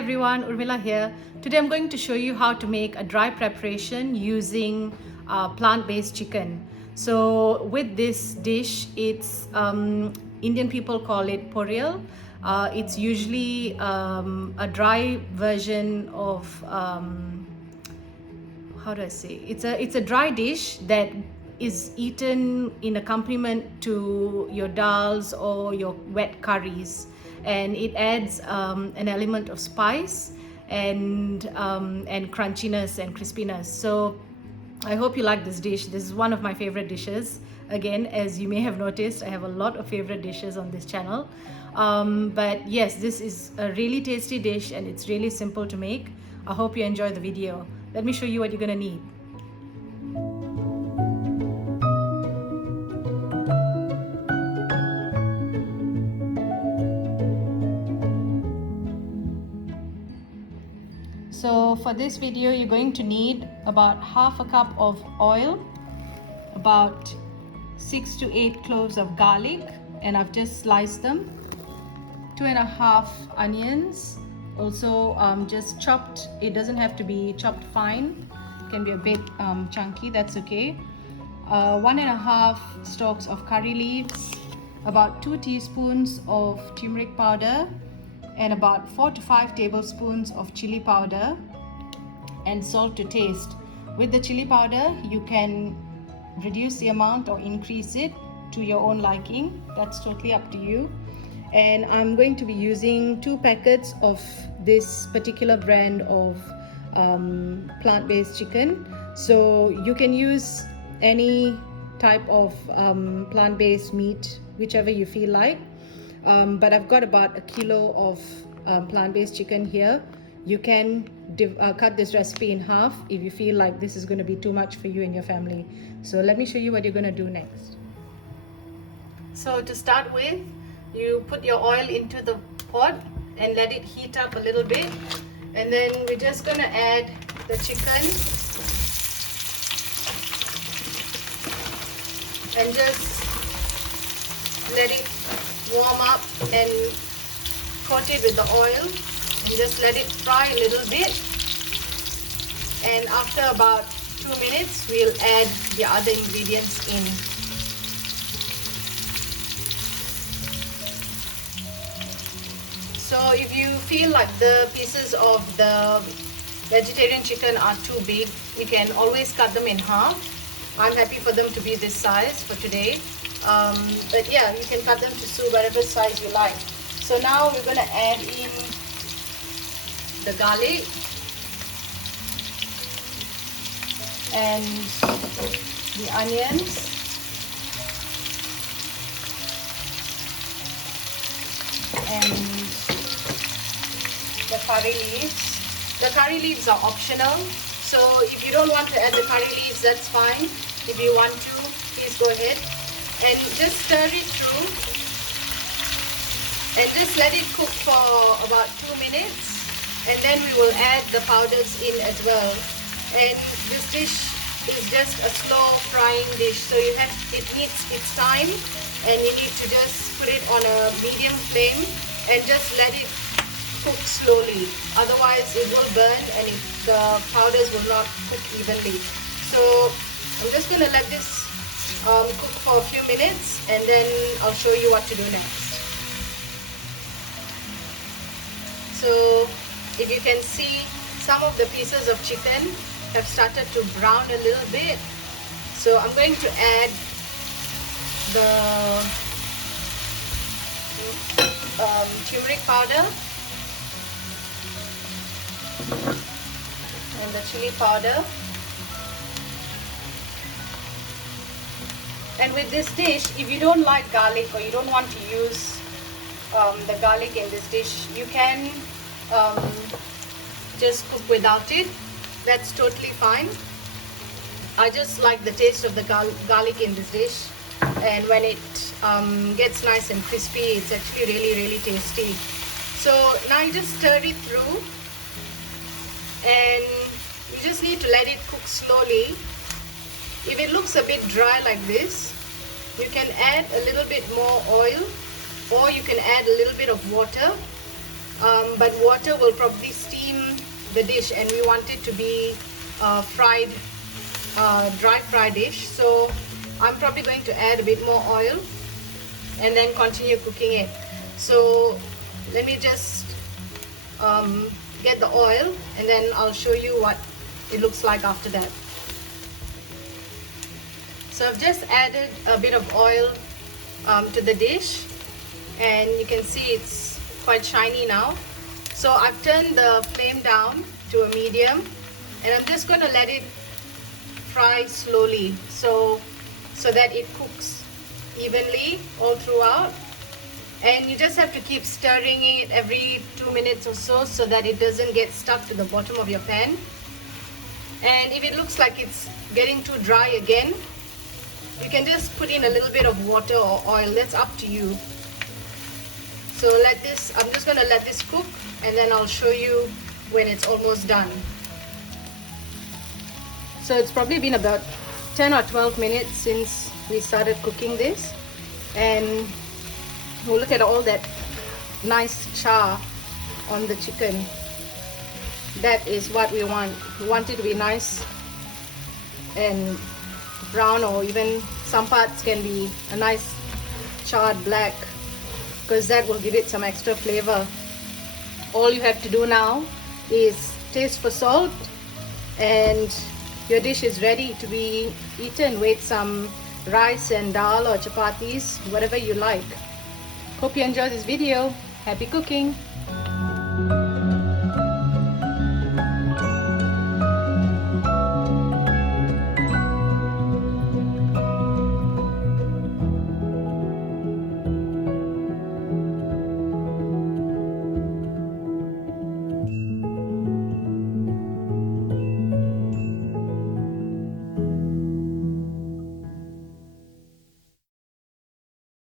everyone, Urmila here. Today I'm going to show you how to make a dry preparation using plant-based chicken. So with this dish, it's Indian people call it poriyal. It's usually a dry version of how do I say? It's a dry dish that is eaten in accompaniment to your dals or your wet curries, and it adds an element of spice and crunchiness and crispiness. So I hope you like this dish. This is one of my favorite dishes. Again, as you may have noticed, I have a lot of favorite dishes on this channel. But yes, this is a really tasty dish and it's really simple to make. I hope you enjoy the video. Let me show you what you're gonna need. So for this video, you're going to need about half a cup of oil, about 6 to 8 cloves of garlic, and I've just sliced them, 2.5 onions, also just chopped. It doesn't have to be chopped fine, it can be a bit chunky, that's okay. 1.5 stalks of curry leaves, about 2 teaspoons of turmeric powder, and about 4 to 5 tablespoons of chili powder, and salt to taste. With the chili powder, you can reduce the amount or increase it to your own liking. That's totally up to you. And I'm going to be using 2 packets of this particular brand of plant-based chicken. So you can use any type of plant-based meat, whichever you feel like. But I've got about a kilo of plant-based chicken here. You can cut this recipe in half if you feel like this is going to be too much for you and your family. So let me show you what you're going to do next. So to start with, you put your oil into the pot and let it heat up a little bit, and then we're just going to add the chicken and just let it warm up and coat it with the oil and just let it fry a little bit. And after about 2 minutes, we'll add the other ingredients in. So if you feel like the pieces of the vegetarian chicken are too big, you can always cut them in half. I'm happy for them to be this size for today. But yeah, you can cut them to suit whatever size you like. So now we're going to add in the garlic and the onions and the curry leaves. The curry leaves are optional, so if you don't want to add the curry leaves, that's fine. If you want to, please go ahead and just stir it through and just let it cook for about 2 minutes, and then we will add the powders in as well. And this dish is just a slow frying dish, so it needs its time, and you need to just put it on a medium flame and just let it cook slowly, otherwise it will burn and the powders will not cook evenly. So I'm just going to let this cook for a few minutes, and then I'll show you what to do next. So if you can see, some of the pieces of chicken have started to brown a little bit. So I'm going to add the turmeric powder and the chili powder. And with this dish, if you don't like garlic or you don't want to use the garlic in this dish, you can just cook without it. That's totally fine. I just like the taste of the garlic in this dish, and when it gets nice and crispy, it's actually really tasty. So now you just stir it through, and you just need to let it cook slowly. If it looks a bit dry like this, you can add a little bit more oil, or you can add a little bit of water but water will probably steam the dish, and we want it to be fried, dry fried dish. So I'm probably going to add a bit more oil and then continue cooking it. So let me just get the oil, and then I'll show you what it looks like after that. So I've just added a bit of oil to the dish, and you can see it's quite shiny now. So I've turned the flame down to a medium, and I'm just going to let it fry slowly so that it cooks evenly all throughout. And you just have to keep stirring it every 2 minutes or so that it doesn't get stuck to the bottom of your pan. And if it looks like it's getting too dry again, you can just put in a little bit of water or oil. That's up to you. So I'm just going to let this cook, and then I'll show you when it's almost done. So it's probably been about 10 or 12 minutes since we started cooking this, and we'll look at all that nice char on the chicken. That is what we want. We want it to be nice and brown, or even some parts can be a nice charred black, because that will give it some extra flavor. All you have to do now is taste for salt, and your dish is ready to be eaten with some rice and dal or chappatis, whatever you like. Hope you enjoyed this video. Happy cooking!